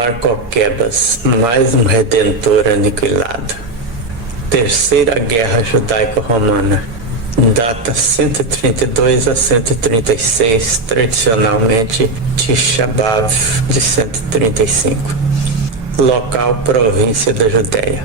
Bar Coquebas, mais um redentor aniquilado. Terceira Guerra Judaico-Romana. Data 132 a 136, tradicionalmente Tisha B'Av de 135. Local: província da Judéia.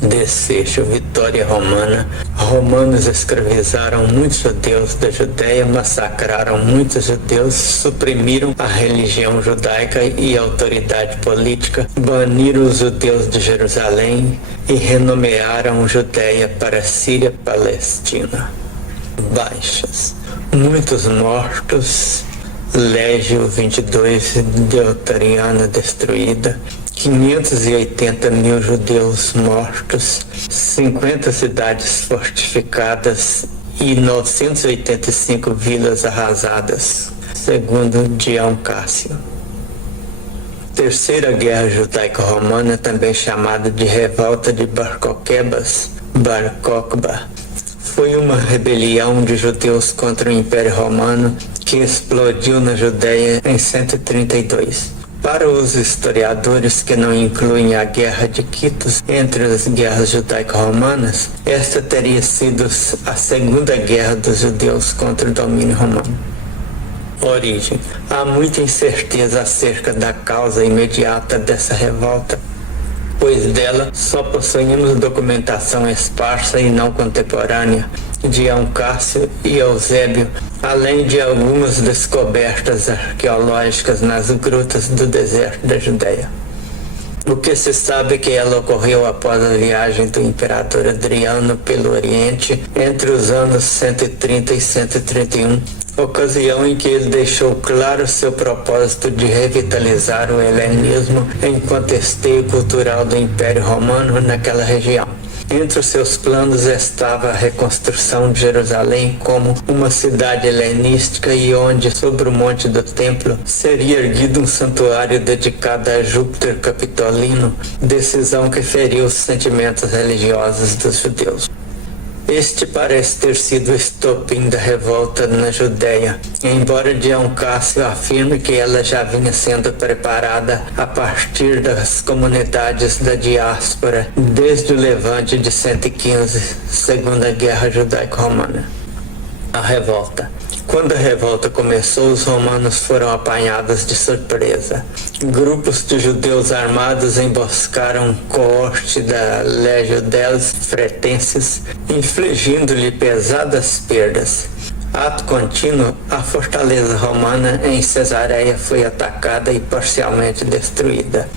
Desfecho: vitória romana. Romanos escravizaram muitos judeus da Judéia, massacraram muitos judeus, suprimiram a religião judaica e a autoridade política, baniram os judeus de Jerusalém e renomearam Judéia para Síria-Palestina. Baixas: muitos mortos, Légio 22 Deuteriana destruída, 580 mil judeus mortos, 50 cidades fortificadas e 985 vilas arrasadas, segundo Dion Cássio. Terceira Guerra Judaico-Romana, também chamada de Revolta de Bar Coquebas, Bar Kokhba, foi uma rebelião de judeus contra o Império Romano que explodiu na Judéia em 132. Para os historiadores que não incluem a Guerra de Quitos entre as guerras judaico-romanas, esta teria sido a segunda guerra dos judeus contra o domínio romano. Origem: há muita incerteza acerca da causa imediata dessa revolta, pois dela só possuímos documentação esparsa e não contemporânea de Cássio e Eusébio, além de algumas descobertas arqueológicas nas grutas do deserto da Judéia. O que se sabe é que ela ocorreu após a viagem do imperador Adriano pelo Oriente entre os anos 130 e 131, ocasião em que ele deixou claro seu propósito de revitalizar o helenismo em contexto cultural do Império Romano naquela região. Entre os seus planos estava a reconstrução de Jerusalém como uma cidade helenística e onde, sobre o Monte do Templo, seria erguido um santuário dedicado a Júpiter Capitolino, decisão que feriu os sentimentos religiosos dos judeus. Este parece ter sido o estopim da revolta na Judéia, embora Dion Cássio afirme que ela já vinha sendo preparada a partir das comunidades da diáspora desde o Levante de 115, Segunda Guerra Judaico-Romana. A revolta. Quando a revolta começou, os romanos foram apanhados de surpresa. Grupos de judeus armados emboscaram um coorte da Legio Delis Fretenses, infligindo-lhe pesadas perdas. Ato contínuo, a fortaleza romana em Cesareia foi atacada e parcialmente destruída.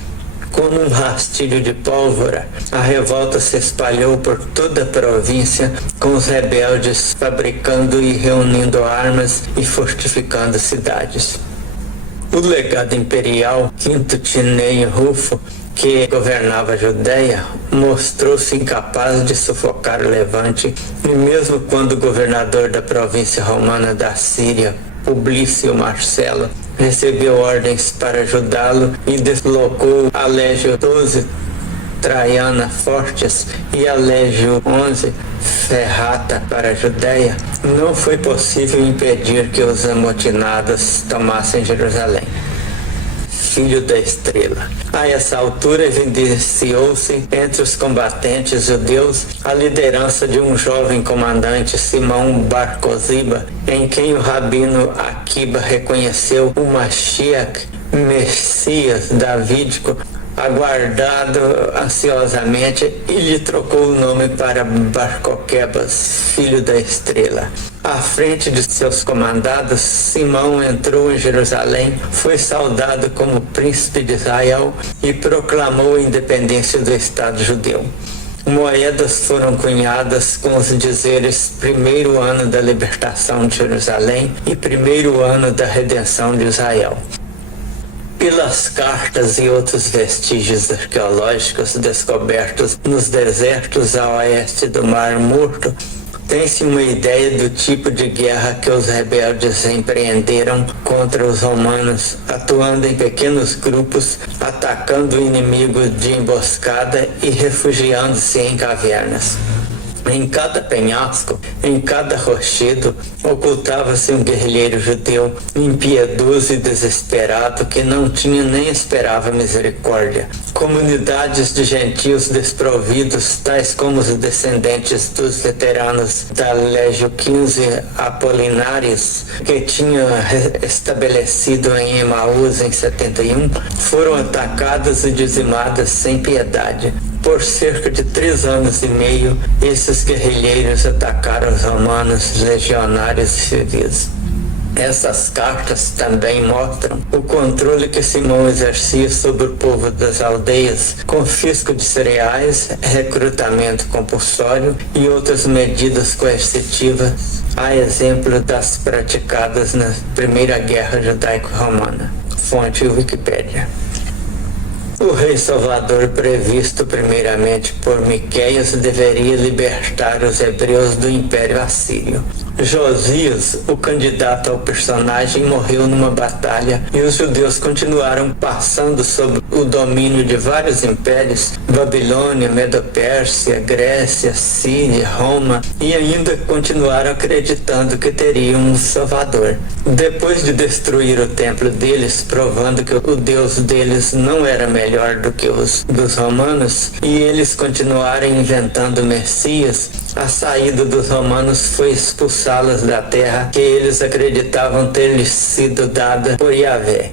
Como um rastilho de pólvora, a revolta se espalhou por toda a província, com os rebeldes fabricando e reunindo armas e fortificando cidades. O legado imperial, Quinto Tinei Rufo, que governava a Judéia, mostrou-se incapaz de sufocar o Levante, e mesmo quando o governador da província romana da Síria, Publício Marcelo, recebeu ordens para ajudá-lo e deslocou a Légio 12 Traiana Fortes e a Légio 11 Ferrata para a Judéia, não foi possível impedir que os amotinados tomassem Jerusalém. Filho da Estrela. A essa altura evidenciou-se entre os combatentes judeus a liderança de um jovem comandante, Simão Bar Coziba, em quem o rabino Akiba reconheceu o Mashiach, Messias davídico, aguardado ansiosamente, e lhe trocou o nome para Bar Coquebas, filho da Estrela. À frente de seus comandados, Simão entrou em Jerusalém, foi saudado como príncipe de Israel e proclamou a independência do Estado judeu. Moedas foram cunhadas com os dizeres primeiro ano da libertação de Jerusalém e primeiro ano da redenção de Israel. Pelas cartas e outros vestígios arqueológicos descobertos nos desertos a oeste do Mar Morto, tem-se uma ideia do tipo de guerra que os rebeldes empreenderam contra os romanos, atuando em pequenos grupos, atacando o inimigo de emboscada e refugiando-se em cavernas. Em cada penhasco, em cada rochedo, ocultava-se um guerrilheiro judeu impiedoso e desesperado que não tinha nem esperava misericórdia. Comunidades de gentios desprovidos, tais como os descendentes dos veteranos da Légio XV Apolinares, que tinha estabelecido em Emaús em 71, foram atacadas e dizimadas sem piedade. Por cerca de 3 anos e meio, esses guerrilheiros atacaram os romanos, legionários e civis. Essas cartas também mostram o controle que Simão exercia sobre o povo das aldeias, confisco de cereais, recrutamento compulsório e outras medidas coercitivas, a exemplo das praticadas na Primeira Guerra Judaico-Romana. Fonte Wikipédia. O rei Salvador, previsto primeiramente por Miqueias, deveria libertar os hebreus do Império Assírio. Josias, o candidato ao personagem, morreu numa batalha e os judeus continuaram passando sob o domínio de vários impérios, Babilônia, Medo-Pérsia, Grécia, Síria, Roma, e ainda continuaram acreditando que teriam um Salvador. Depois de destruir o templo deles, provando que o Deus deles não era melhor do que os dos romanos, e eles continuaram inventando Messias, a saída dos romanos foi expulsá-los da terra que eles acreditavam ter lhes sido dada por Yahvé.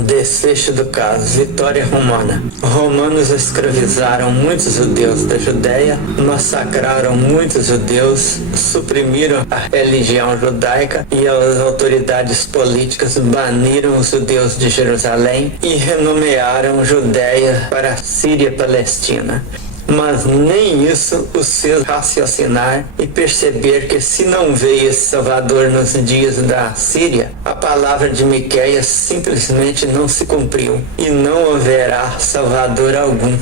Desfecho do caso: vitória romana. Romanos escravizaram muitos judeus da Judéia, massacraram muitos judeus, suprimiram a religião judaica e as autoridades políticas baniram os judeus de Jerusalém e renomearam Judéia para Síria-Palestina. Mas nem isso os fez raciocinar e perceber que, se não veio esse Salvador nos dias da Síria, a palavra de Miqueias simplesmente não se cumpriu e não haverá Salvador algum.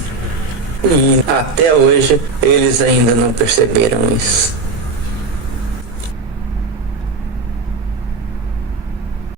E até hoje eles ainda não perceberam isso.